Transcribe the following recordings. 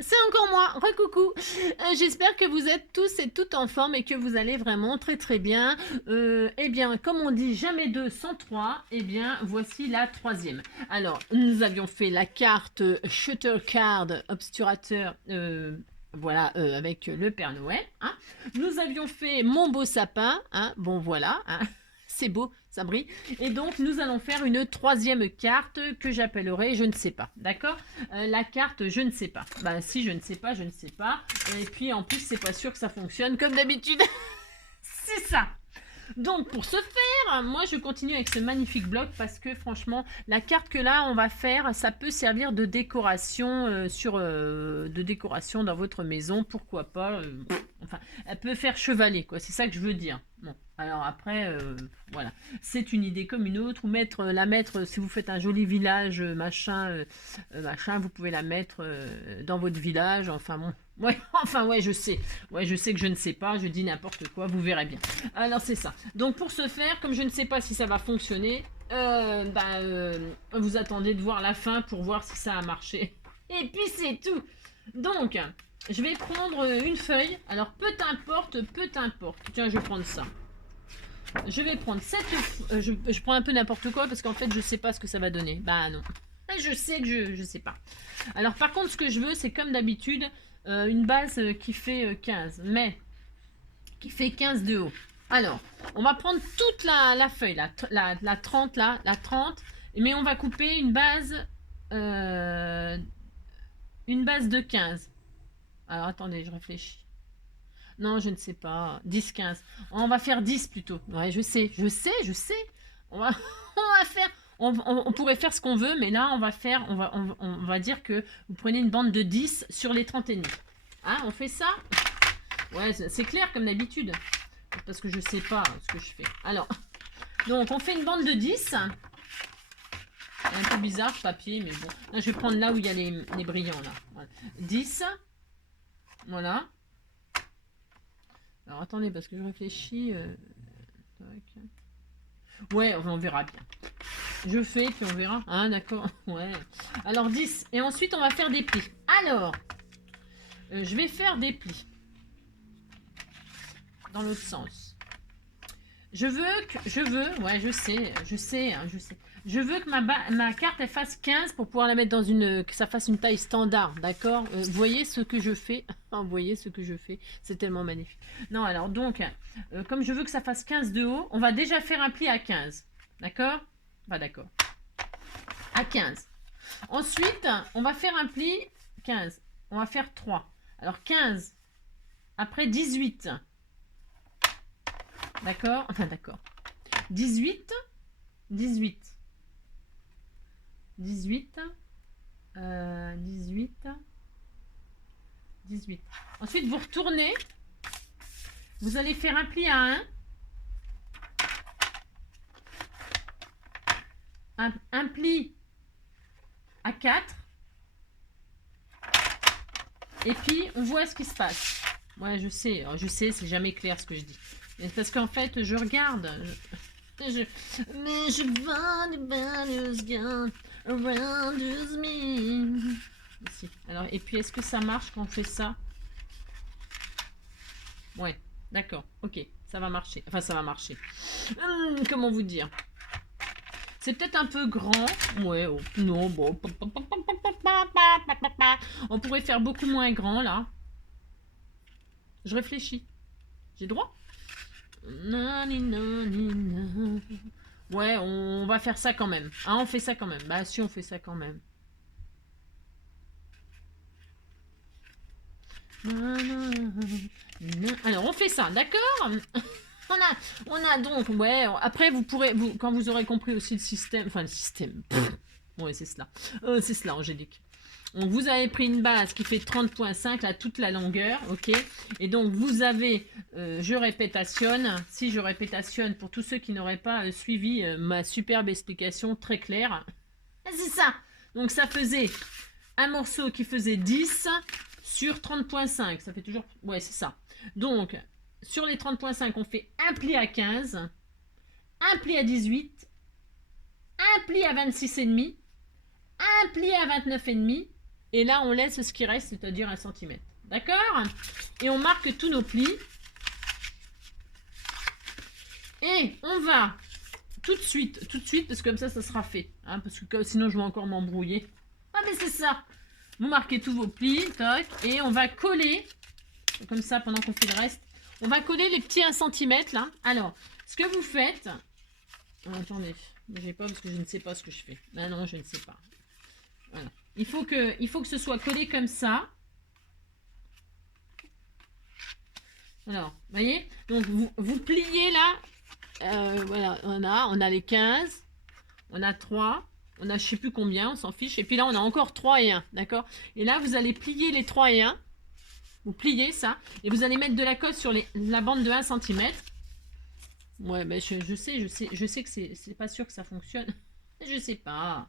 C'est encore moi, recoucou. J'espère que vous êtes tous et toutes en forme et que vous allez vraiment très très bien. Eh bien, comme on dit jamais deux sans trois, eh bien, voici la troisième. Alors, nous avions fait la carte Shutter Card Obsturateur, voilà, avec le Père Noël. Hein. Nous avions fait Mon beau sapin, hein. Bon voilà, hein. C'est beau, ça brille. Et donc, nous allons faire une troisième carte que j'appellerai Je ne sais pas. D'accord? La carte Je ne sais pas. Bah, si je ne sais pas, je ne sais pas. Et puis, en plus, c'est pas sûr que ça fonctionne comme d'habitude. C'est ça. Donc pour ce faire, moi je continue avec ce magnifique bloc parce que franchement, la carte que là on va faire, ça peut servir de décoration de décoration dans votre maison, pourquoi pas. Enfin, elle peut faire chevalier quoi, c'est ça que je veux dire. Bon, alors après, voilà, c'est une idée comme une autre. Ou la mettre si vous faites un joli village machin, vous pouvez la mettre dans votre village. Enfin bon, ouais, enfin ouais, je sais. Ouais, je sais que je ne sais pas, je dis n'importe quoi, vous verrez bien. Alors c'est ça. Donc pour ce faire, comme je ne sais pas si ça va fonctionner, vous attendez de voir la fin pour voir si ça a marché. Et puis c'est tout. Donc, je vais prendre une feuille. Alors peu importe. Tiens, je vais prendre ça. Je vais prendre cette... je prends un peu n'importe quoi parce qu'en fait, je sais pas ce que ça va donner. Bah non. Je sais que je sais pas. Alors par contre, ce que je veux, c'est comme d'habitude, une base qui fait 15. Mais qui fait 15 de haut. Alors, on va prendre toute la feuille, la 30 là, la 30, mais on va couper une base de 15. Alors, attendez, je réfléchis. Non, je ne sais pas. 10, 15. On va faire 10 plutôt. Ouais, je sais. On va, on va faire... On pourrait faire ce qu'on veut, mais là, on va dire que vous prenez une bande de 10 sur les 30 et demi. Hein, on fait ça? Ouais, c'est clair comme d'habitude. Parce que je sais pas ce que je fais. Alors, donc on fait une bande de 10. Un peu bizarre ce papier, mais bon. Là, je vais prendre là où il y a les brillants là. Voilà. 10. Voilà. Alors attendez, parce que je réfléchis. Ouais, on verra bien. Je fais, puis on verra. Ah, d'accord. Ouais. Alors 10. Et ensuite, on va faire des plis. Alors, je vais faire des plis. Dans l'autre sens. Je veux, ouais, je sais. Je veux que ma carte elle fasse 15 pour pouvoir la mettre dans que ça fasse une taille standard, d'accord? Vous voyez ce que je fais? Vous voyez ce que je fais? C'est tellement magnifique. Non, alors donc, comme je veux que ça fasse 15 de haut, on va déjà faire un pli à 15, d'accord? Pas d'accord. À 15. Ensuite, on va faire un pli 15. On va faire 3. Alors 15, après 18. D'accord? Enfin, d'accord. 18. 18. 18. 18. Ensuite, vous retournez. Vous allez faire un pli à 1. Un pli à 4. Et puis, on voit ce qui se passe. Ouais, je sais, c'est jamais clair ce que je dis. Parce qu'en fait, je regarde. Mais je vois des values gone around me. Ici. Alors, et puis, est-ce que ça marche quand on fait ça? Ouais, d'accord, ok, ça va marcher. Enfin, ça va marcher. Comment vous dire? C'est peut-être un peu grand. Ouais, oh, non, bon. On pourrait faire beaucoup moins grand, là. Je réfléchis. J'ai droit? Ouais, on va faire ça quand même. Ah, on fait ça quand même. Bah, si, on fait ça quand même. Alors, on fait ça, d'accord? On a donc, ouais, après, vous pourrez, quand vous aurez compris aussi le système, enfin, le système, ouais, c'est cela, Angélique. Donc vous avez pris une base qui fait 30.5 là toute la longueur, ok. Et donc vous avez, je répétationne, si je répétationne pour tous ceux qui n'auraient pas suivi ma superbe explication très claire, c'est ça. Donc ça faisait un morceau qui faisait 10 sur 30.5, ça fait toujours, ouais c'est ça. Donc sur les 30.5 on fait un pli à 15, un pli à 18, un pli à 26,5, un pli à 29,5. Et là, on laisse ce qui reste, c'est-à-dire 1 centimètre. D'accord? Et on marque tous nos plis. Et on va tout de suite, parce que comme ça sera fait. Hein, parce que sinon, je vais encore m'embrouiller. Ah, mais c'est ça! Vous marquez tous vos plis, toc, et on va coller, comme ça, pendant qu'on fait le reste, on va coller les petits 1 centimètre, là. Alors, ce que vous faites... attendez, j'ai pas, parce que je ne sais pas ce que je fais. Ah non, je ne sais pas. Voilà. Il faut que ce soit collé comme ça. Alors, vous voyez? Donc, vous pliez là. Voilà, on a les 15. On a 3. On a je sais plus combien, on s'en fiche. Et puis là, on a encore 3 et 1. D'accord? Et là, vous allez plier les 3 et 1. Vous pliez ça. Et vous allez mettre de la colle sur la bande de 1 cm. Ouais, mais je sais que c'est pas sûr que ça fonctionne. Je sais pas.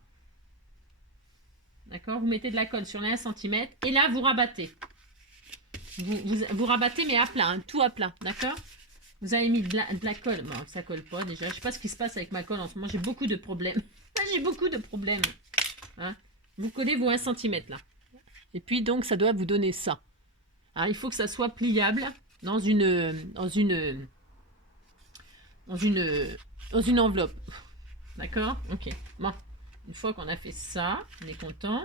D'accord? Vous mettez de la colle sur les 1 cm. Et là, vous rabattez. Vous rabattez, mais à plat, hein, tout à plat. D'accord? Vous avez mis de la colle. Bon, ça colle pas déjà. Je sais pas ce qui se passe avec ma colle en ce moment. J'ai beaucoup de problèmes. J'ai beaucoup de problèmes. Hein? Vous collez vos 1 cm là. Et puis, donc, ça doit vous donner ça. Hein, il faut que ça soit pliable dans une enveloppe. D'accord? Ok. Bon. Une fois qu'on a fait ça, on est content.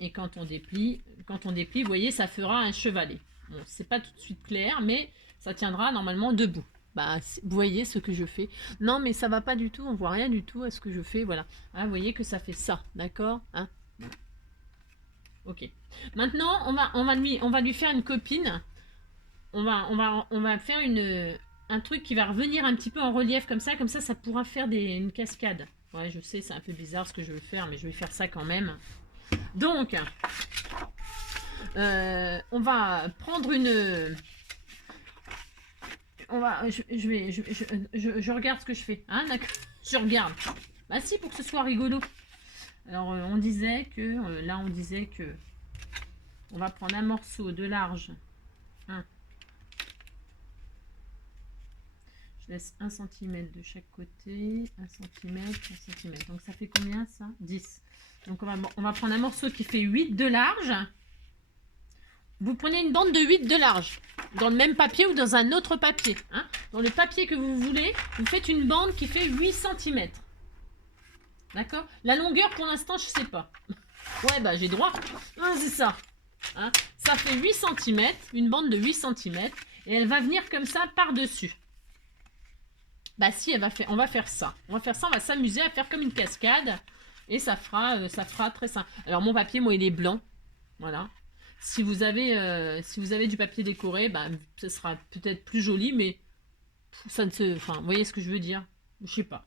Et quand on déplie, vous voyez, ça fera un chevalet. Bon, c'est pas tout de suite clair, mais ça tiendra normalement debout. Bah, vous voyez ce que je fais. Non, mais ça va pas du tout, on voit rien du tout à ce que je fais, voilà. Hein, vous voyez que ça fait ça, d'accord? Hein? Ok. Maintenant, on va lui faire une copine. On va faire un truc qui va revenir un petit peu en relief comme ça ça pourra faire une cascade. Ouais, je sais, c'est un peu bizarre ce que je veux faire, mais je vais faire ça quand même. Donc, on va prendre je regarde ce que je fais. Hein, d'accord? Je regarde. Bah si, pour que ce soit rigolo. Alors, on disait que... on va prendre un morceau de large. Hein. Je laisse 1 cm de chaque côté. 1 cm, 1 cm. Donc, ça fait combien, ça? 10. Donc, on va prendre un morceau qui fait 8 de large. Vous prenez une bande de 8 de large. Dans le même papier ou dans un autre papier. Hein. Dans le papier que vous voulez, vous faites une bande qui fait 8 cm. D'accord? La longueur, pour l'instant, je sais pas. Ouais, bah, j'ai droit. Ah, c'est ça. Hein. Ça fait 8 cm. Une bande de 8 cm. Et elle va venir comme ça par-dessus. Bah si, on va faire ça. On va s'amuser à faire comme une cascade. Et ça fera très simple. Alors mon papier, moi, il est blanc. Voilà. Si vous avez du papier décoré, bah, ce sera peut-être plus joli, mais ça ne se... Enfin, vous voyez ce que je veux dire? Je sais pas.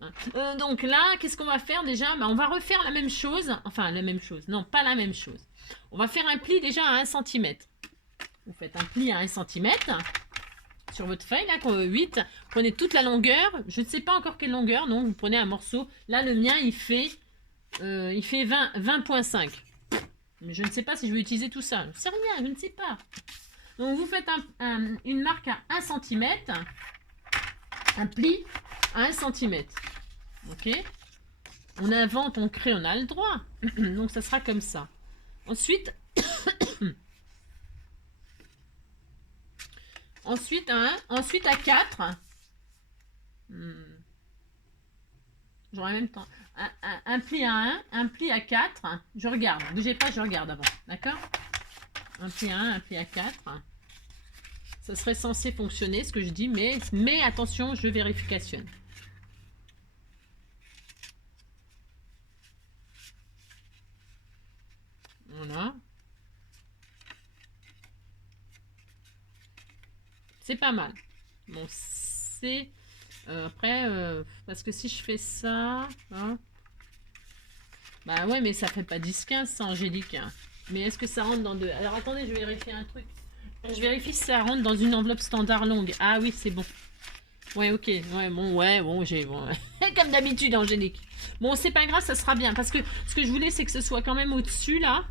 Hein. Donc là, qu'est-ce qu'on va faire déjà? Bah, on va refaire la même chose. Enfin, la même chose. Non, pas la même chose. On va faire un pli déjà à 1 cm. Vous faites un pli à 1 cm. Sur votre feuille, là, 8, prenez toute la longueur. Je ne sais pas encore quelle longueur, non, vous prenez un morceau. Là, le mien, il fait 20,5. Mais je ne sais pas si je vais utiliser tout ça. Je ne sais rien, je ne sais pas. Donc, vous faites une marque à 1 cm. Un pli à 1 cm. Ok? On invente, on crée, on a le droit. Donc, ça sera comme ça. Ensuite... Ensuite à 4. J'aurai même temps. Un pli à 1, un pli à 4. Je regarde. Bougez pas, je regarde avant. D'accord? Un pli à 1, un pli à 4. Ça serait censé fonctionner, ce que je dis, mais attention, je vérificationne. Voilà. C'est pas mal. Bon, c'est... après, parce que si je fais ça... Hein, bah ouais, mais ça fait pas 10-15, ça, Angélique. Hein. Mais est-ce que ça rentre dans deux... Alors, attendez, je vais vérifier un truc. Je vérifie si ça rentre dans une enveloppe standard longue. Ah oui, c'est bon. Ouais, ok. Ouais, bon, j'ai... Bon, comme d'habitude, Angélique. Bon, c'est pas grave, ça sera bien. Parce que ce que je voulais, c'est que ce soit quand même au-dessus, là.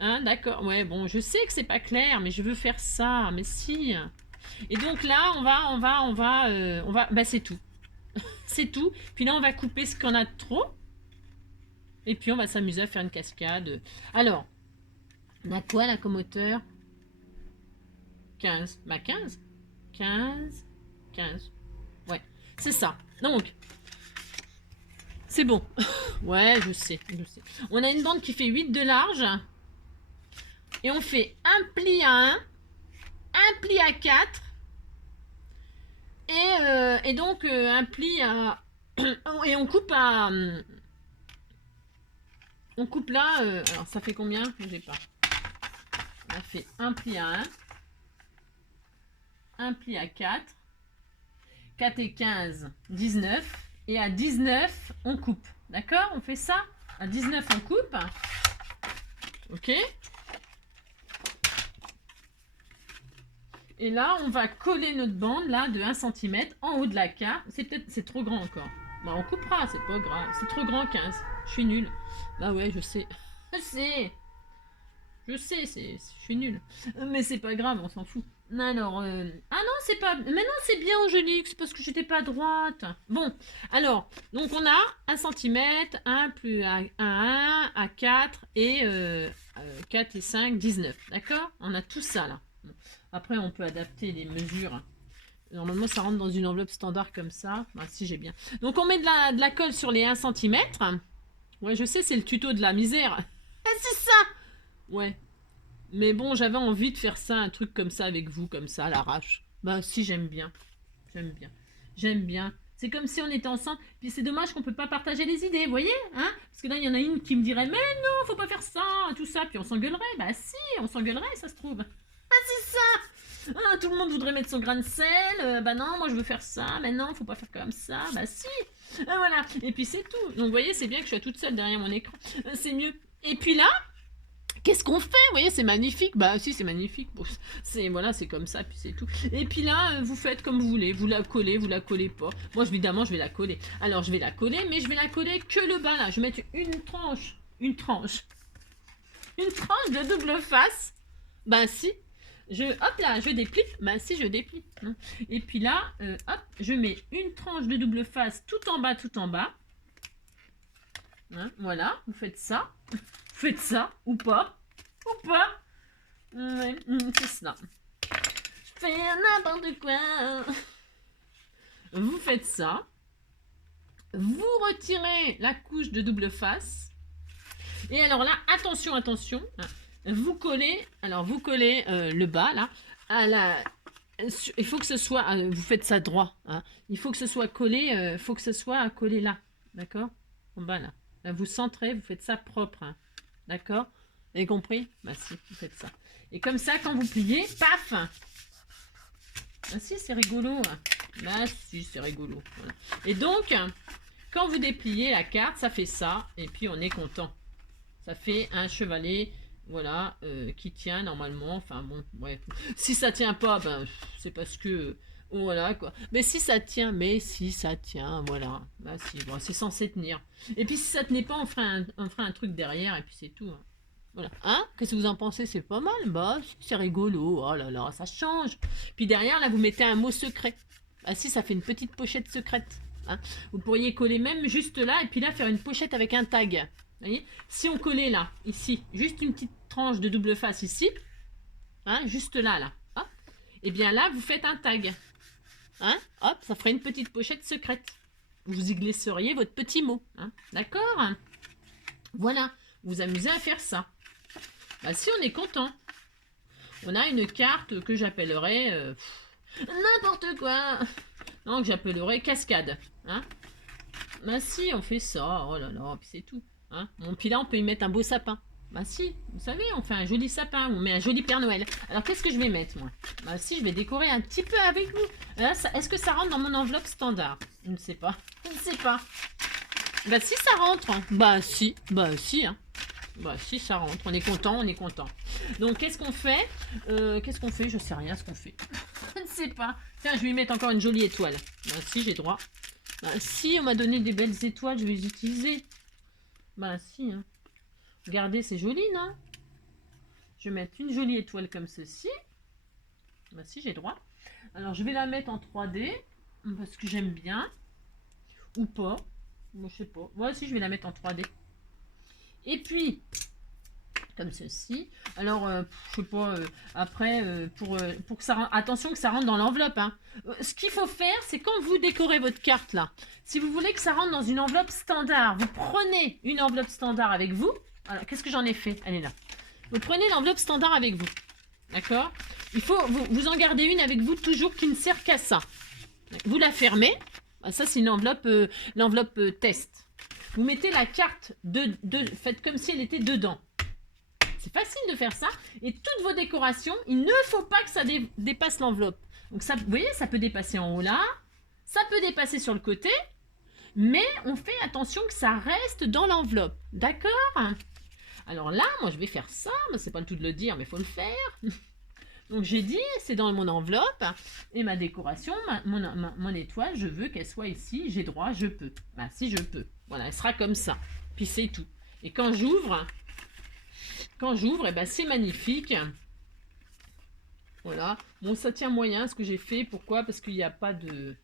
Hein, d'accord. Ouais, bon, je sais que c'est pas clair, mais je veux faire ça. Mais si. Et donc là, on va... Bah, c'est tout. C'est tout. Puis là, on va couper ce qu'on a de trop. Et puis on va s'amuser à faire une cascade. Alors, on a quoi là comme hauteur? 15. Bah 15. 15. 15. Ouais, c'est ça. Donc, c'est bon. Ouais, je sais. On a une bande qui fait 8 de large. Et on fait un pli à 1, un pli à 4. Et donc un pli à... Et on coupe à... On coupe là... alors ça fait combien? Je sais pas. On a fait un pli à 1. Un pli à 4. 4 et 15, 19. Et à 19, on coupe. D'accord? On fait ça. À 19, on coupe. Ok? Et là, on va coller notre bande là de 1 cm en haut de la carte. C'est trop grand encore. Bon, on coupera, c'est pas grave. C'est trop grand, 15. Je suis nulle. Bah ouais, je sais. Je sais, je suis nulle. Mais c'est pas grave, on s'en fout. Alors, ah non, c'est pas... Maintenant, c'est bien, Angélique, c'est parce que j'étais pas droite. Bon, alors, donc on a 1 cm, 1 plus à 1, à 4 et 4 et 5, 19. D'accord? On a tout ça, là. Bon. Après, on peut adapter les mesures. Normalement, ça rentre dans une enveloppe standard comme ça. Ah, si, j'ai bien. Donc, on met de la colle sur les 1 cm. Ouais, je sais, c'est le tuto de la misère. Ah, c'est ça! Ouais. Mais bon, j'avais envie de faire ça, un truc comme ça avec vous, comme ça, à l'arrache. Bah si, j'aime bien. J'aime bien. C'est comme si on était ensemble. Puis c'est dommage qu'on peut pas partager les idées, vous voyez, hein? Parce que là, il y en a une qui me dirait, mais non, faut pas faire ça, tout ça. Puis on s'engueulerait. Bah si, on s'engueulerait, ça se trouve. Ah, c'est ça! Ah, tout le monde voudrait mettre son grain de sel. Bah non, moi je veux faire ça. Mais non, faut pas faire comme ça. Bah si. Ah, voilà. Et puis c'est tout. Donc vous voyez, c'est bien que je sois toute seule derrière mon écran. C'est mieux. Et puis là, qu'est-ce qu'on fait? Vous voyez, c'est magnifique. Bah si, c'est magnifique. Bon, voilà, c'est comme ça, puis c'est tout. Et puis là, vous faites comme vous voulez. Vous la collez pas. Moi, évidemment, je vais la coller. Alors, je vais la coller, mais je vais la coller que le bas, là. Je vais mettre une tranche de double face. Bah si. Hop là, je déplie. Bah si, je déplie. Et puis là, hop, je mets une tranche de double face tout en bas. Hein, voilà, vous faites ça. Vous faites ça, ou pas. C'est ça. Je fais n'importe quoi. Vous faites ça. Vous retirez la couche de double face. Et alors là, attention. Vous collez le bas là. Il faut que ce soit... vous faites ça droit. Hein. Il faut que ce soit collé. Collé là. D'accord? En bas là. Vous centrez, vous faites ça propre. Hein. D'accord? Vous avez compris? Bah si, vous faites ça. Et comme ça, quand vous pliez, paf! Bah si, c'est rigolo. Hein. Bah si, c'est rigolo. Voilà. Et donc, quand vous dépliez la carte, ça fait ça. Et puis, on est content. Ça fait un chevalet, voilà, qui tient normalement. Enfin bon, ouais. Si ça tient pas, ben, c'est parce que... Voilà quoi. Mais si ça tient, voilà. Bah si, bon, c'est censé tenir. Et puis si ça tenait pas, on ferait un truc derrière et puis c'est tout. Hein. Voilà. Hein? Qu'est-ce que vous en pensez? C'est pas mal? Bah c'est rigolo. Oh là là, ça change. Puis derrière, là, vous mettez un mot secret. Ah si, ça fait une petite pochette secrète. Hein. Vous pourriez coller même juste là et puis là, faire une pochette avec un tag. Vous voyez? Si on collait là, ici, juste une petite tranche de double face ici, hein, juste là. Hop. Et bien là, vous faites un tag. Hein? Hop, ça ferait une petite pochette secrète. Vous y glisseriez votre petit mot. Hein? D'accord? Voilà, vous amusez à faire ça. Bah, si on est content. On a une carte que j'appellerais... n'importe quoi. Non, que j'appellerais cascade. Hein? Bah si, on fait ça. Oh là là, puis c'est tout. Hein? Bon, puis là, on peut y mettre un beau sapin. Bah si, vous savez, on fait un joli sapin, on met un joli Père Noël. Alors, qu'est-ce que je vais mettre, moi? Bah si, je vais décorer un petit peu avec vous. Est-ce que ça rentre dans mon enveloppe standard? Je ne sais pas. Bah si, ça rentre. Bah si, hein. Bah si, ça rentre. On est content. Donc, qu'est-ce qu'on fait? Je sais rien ce qu'on fait. Je ne sais pas. Tiens, je vais y mettre encore une jolie étoile. Bah si, j'ai droit. Bah si, on m'a donné des belles étoiles, je vais les utiliser. Bah si, hein. Regardez, c'est joli, non? Je vais mettre une jolie étoile comme ceci. Bah si, j'ai droit. Alors, je vais la mettre en 3D. Parce que j'aime bien. Ou pas. Moi, je sais pas. Ouais, si, je vais la mettre en 3D. Et puis, comme ceci. Alors, je sais pas, après, pour que ça rentre, attention que ça rentre dans l'enveloppe. Hein. Ce qu'il faut faire, c'est quand vous décorez votre carte là, si vous voulez que ça rentre dans une enveloppe standard, vous prenez une enveloppe standard avec vous. Alors, qu'est-ce que j'en ai fait? Elle est là. Vous prenez l'enveloppe standard avec vous. D'accord? Il faut, vous en gardez une avec vous toujours qui ne sert qu'à ça. Vous la fermez. Ça, c'est une enveloppe, l'enveloppe test. Vous mettez la carte, faites comme si elle était dedans. C'est facile de faire ça. Et toutes vos décorations, il ne faut pas que ça dépasse l'enveloppe. Donc ça, vous voyez, ça peut dépasser en haut là. Ça peut dépasser sur le côté. Mais on fait attention que ça reste dans l'enveloppe. D'accord? Alors là, moi, je vais faire ça. C'est pas le tout de le dire, mais il faut le faire. Donc j'ai dit, c'est dans mon enveloppe. Et ma décoration, mon étoile, je veux qu'elle soit ici. J'ai droit, je peux. Bah si, je peux. Voilà, elle sera comme ça. Puis c'est tout. Et quand j'ouvre... eh ben, c'est magnifique. Voilà. Bon, ça tient moyen ce que j'ai fait. Pourquoi? Parce qu'il n'y a pas de...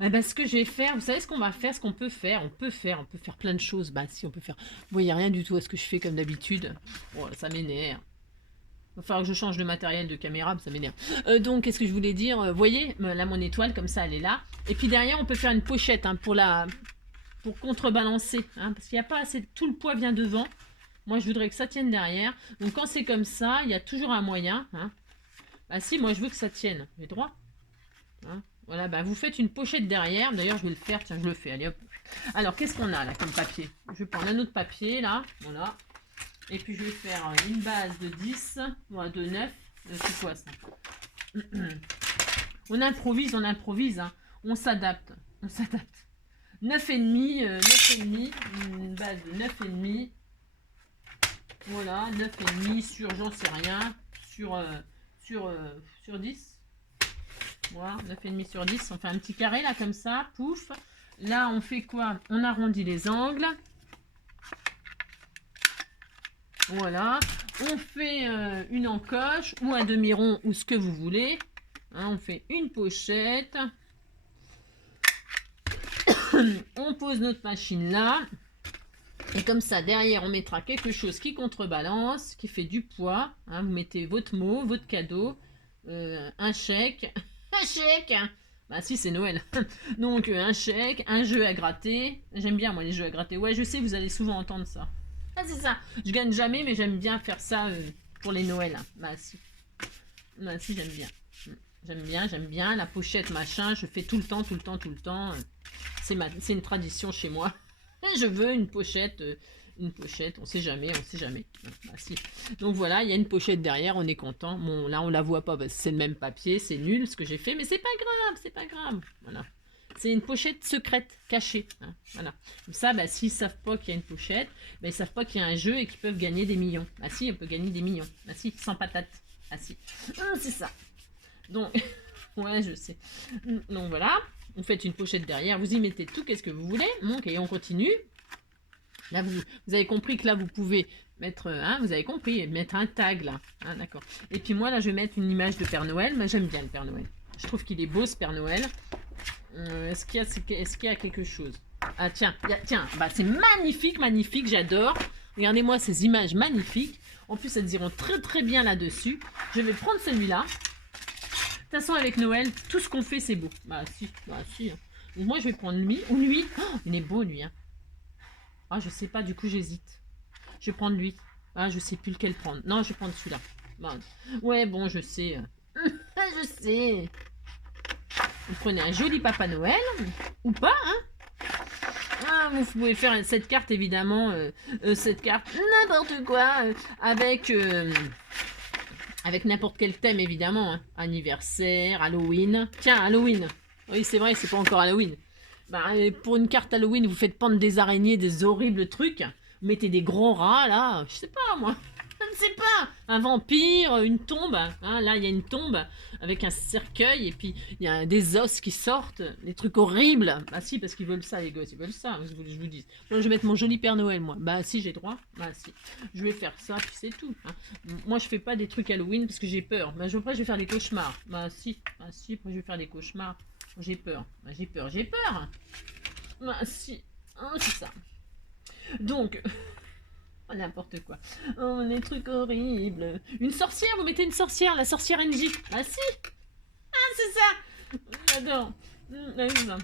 Eh ben, ce que je vais faire, vous savez ce qu'on va faire, ce qu'on peut faire? On peut faire plein de choses. Bah si, on peut faire... Vous voyez rien du tout à ce que je fais comme d'habitude. Oh, ça m'énerve. Il va falloir que je change de matériel de caméra, ça m'énerve. Donc, qu'est-ce que je voulais dire? Vous voyez, là, mon étoile, comme ça, elle est là. Et puis derrière, on peut faire une pochette hein, pour contrebalancer. Hein, parce qu'il n'y a pas assez... Tout le poids vient devant. Moi, je voudrais que ça tienne derrière. Donc, quand c'est comme ça, il y a toujours un moyen. Hein. Bah si, moi, je veux que ça tienne. J'ai droit. Hein. Voilà, bah, vous faites une pochette derrière. D'ailleurs, je vais le faire. Tiens, je le fais. Allez, hop. Alors, qu'est-ce qu'on a là comme papier? Je vais prendre un autre papier, là. Voilà. Et puis, je vais faire une base de 10. Voilà, de 9. C'est quoi, ça? On improvise, on improvise. Hein. On s'adapte. On s'adapte. 9,5. 9,5. Une base de 9,5. Voilà, 9,5 sur, j'en sais rien, sur 10. Voilà, 9,5 sur 10. On fait un petit carré là, comme ça, pouf. Là, on fait quoi? On arrondit les angles. Voilà. On fait une encoche ou un demi-rond ou ce que vous voulez. Hein, on fait une pochette. On pose notre machine là. Et comme ça, derrière, on mettra quelque chose qui contrebalance, qui fait du poids. Hein, vous mettez votre mot, votre cadeau, un chèque. Un chèque! Bah si, c'est Noël. Donc, un chèque, un jeu à gratter. J'aime bien, moi, les jeux à gratter. Ouais, je sais, vous allez souvent entendre ça. Ah, c'est ça. Je gagne jamais, mais j'aime bien faire ça pour les Noëls. Bah si. Bah si, j'aime bien. J'aime bien. La pochette, machin, je fais tout le temps. C'est une tradition chez moi. Je veux une pochette, on sait jamais. Bah, si. Donc voilà, il y a une pochette derrière, on est content. Bon, là, on la voit pas parce que c'est le même papier, c'est nul ce que j'ai fait, mais c'est pas grave. Voilà. C'est une pochette secrète, cachée. Hein, voilà. Comme ça, bah, s'ils savent pas qu'il y a une pochette, bah, ils savent pas qu'il y a un jeu et qu'ils peuvent gagner des millions. Ah si, on peut gagner des millions. Ah si, sans patate. Ah si. C'est ça. Donc, ouais, je sais. Donc voilà. Vous faites une pochette derrière, vous y mettez tout, qu'est-ce que vous voulez. Ok, on continue. Là, vous avez compris que là, vous pouvez mettre, hein, vous avez compris, mettre un tag là. Hein, d'accord. Et puis moi, là, je vais mettre une image de Père Noël. Mais j'aime bien le Père Noël. Je trouve qu'il est beau, ce Père Noël. Est-ce qu'il y a quelque chose? Ah, tiens, bah, c'est magnifique, j'adore. Regardez-moi ces images magnifiques. En plus, elles iront très très bien là-dessus. Je vais prendre celui-là. De toute façon, avec Noël, tout ce qu'on fait, c'est beau. Bah si. Hein. Donc, moi, je vais prendre lui. Ou lui. Oh, il est beau, lui. Hein. Ah, je sais pas, du coup, j'hésite. Je vais prendre lui. Ah, je sais plus lequel prendre. Non, je vais prendre celui-là. Bah, ouais, bon, je sais. Je sais. Vous prenez un joli Papa Noël. Ou pas, hein. Ah, vous pouvez faire cette carte, évidemment. Cette carte, n'importe quoi. Avec n'importe quel thème, évidemment. Hein. Anniversaire, Halloween. Tiens, Halloween. Oui, c'est vrai, c'est pas encore Halloween. Bah, pour une carte Halloween, vous faites pendre des araignées, des horribles trucs. Vous mettez des gros rats, là. Je sais pas, moi. Je ne sais pas. Un vampire, une tombe. Hein, là, il y a une tombe avec un cercueil. Et puis, il y a des os qui sortent. Des trucs horribles. Bah si, parce qu'ils veulent ça, les gosses. Ils veulent ça, je vous dis. Moi, je vais mettre mon joli Père Noël, moi. Bah si, j'ai droit. Bah si. Je vais faire ça, puis c'est tout. Hein. Moi, je fais pas des trucs Halloween parce que j'ai peur. Bah, après, je vais faire des cauchemars. Bah si. Après, je vais faire des cauchemars. J'ai peur. Bah, j'ai peur. Bah si. C'est ça. Donc... Oh, n'importe quoi. Oh, des trucs horribles. Une sorcière, vous mettez une sorcière, la sorcière NJ. Ah si, c'est ça. J'adore. C'est ça.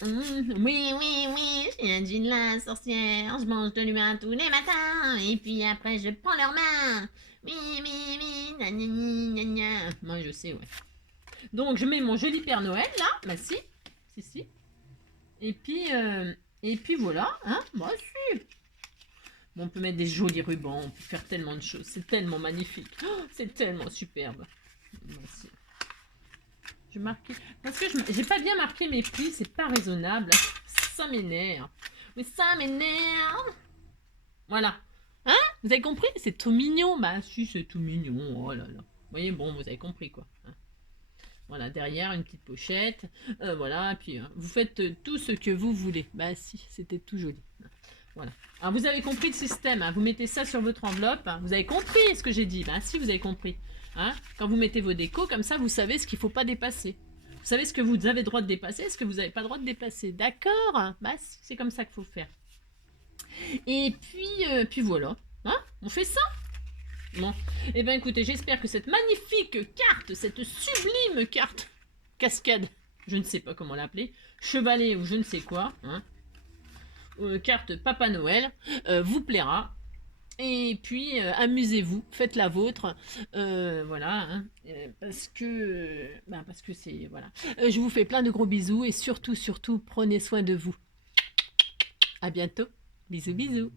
Oui, oui, oui, je suis un jean la sorcière, je mange de l'humain tous les matins, et puis après je prends leurs mains. Oui, oui, oui, gna gna gna gna. Moi je sais, ouais. Donc je mets mon joli Père Noël là, bah si, si. Et puis voilà, hein, bah si. Bon, on peut mettre des jolis rubans, on peut faire tellement de choses, c'est tellement magnifique, oh, c'est tellement superbe. Bah si. Je marque... Parce que j'ai pas bien marqué mes prix, c'est pas raisonnable. Ça m'énerve. Mais ça m'énerve. Voilà. Hein? Vous avez compris? C'est tout mignon. Bah si, c'est tout mignon. Oh là là. Vous voyez, bon, vous avez compris quoi. Hein. Voilà, derrière, une petite pochette. Voilà, puis vous faites tout ce que vous voulez. Bah si, c'était tout joli. Voilà. Alors vous avez compris le système. Hein. Vous mettez ça sur votre enveloppe. Hein. Vous avez compris ce que j'ai dit. Bah si, vous avez compris. Hein, quand vous mettez vos décos, comme ça, vous savez ce qu'il ne faut pas dépasser. Vous savez ce que vous avez le droit de dépasser, ce que vous n'avez pas le droit de dépasser. D'accord? Bah, c'est comme ça qu'il faut faire. Et puis voilà. Hein, on fait ça? Bon. Eh bien, écoutez, j'espère que cette magnifique carte, cette sublime carte, cascade, je ne sais pas comment l'appeler, chevalet ou je ne sais quoi, hein, carte Papa Noël, vous plaira. Et puis, amusez-vous, faites la vôtre, voilà, hein, parce que c'est, voilà. Je vous fais plein de gros bisous et surtout, prenez soin de vous. À bientôt. Bisous, bisous.